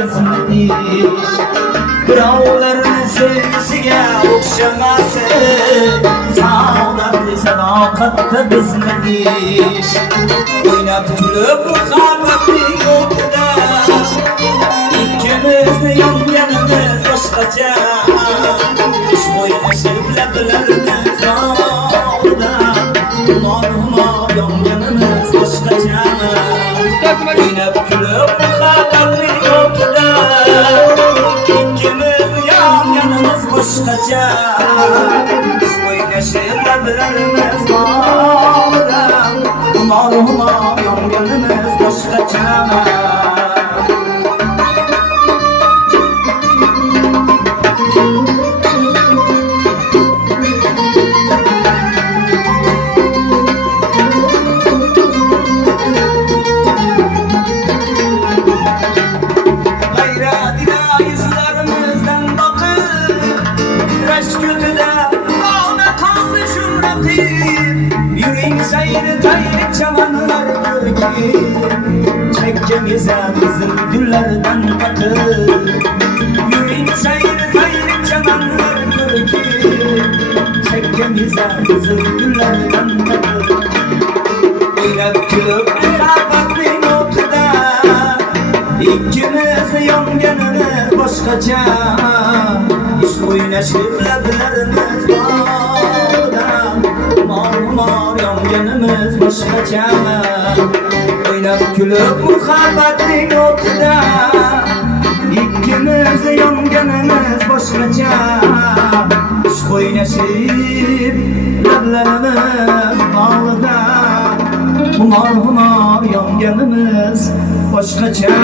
bizni iş. Birovlarni sevgisiga o'xshamasın, saodatli sadoqatda bizni ish. O'ynab kulib muhabbatning o'tida ikkimizni yonganimiz boshqacha. O'ynashib lablarimiz oldida humor yonganimiz boshqacha. O'ynab kulib muhabbatning o'tida ikkimizni yonganimiz boshqacha. O'ynashib lablarimiz oldida humor yonganimiz boshqacha. Yüreğin sayını tayrik çamanlar görki, çekkemize bizim güllerden bakır. Yüreğin sayını tayrik çamanlar görki, çekkemize bizim güllerden bakır. Oynab külüp muhabbatning o'tida ikkimiz yonganimiz boshqacha. O'ynashib lablarimiz humor yonganimiz boshqacha. O'ynab kulib muhabbatning o'tida ikkimiz yonganimiz boshqacha. O'ynashib lablarimiz oldida humor yonganimiz boshqacha.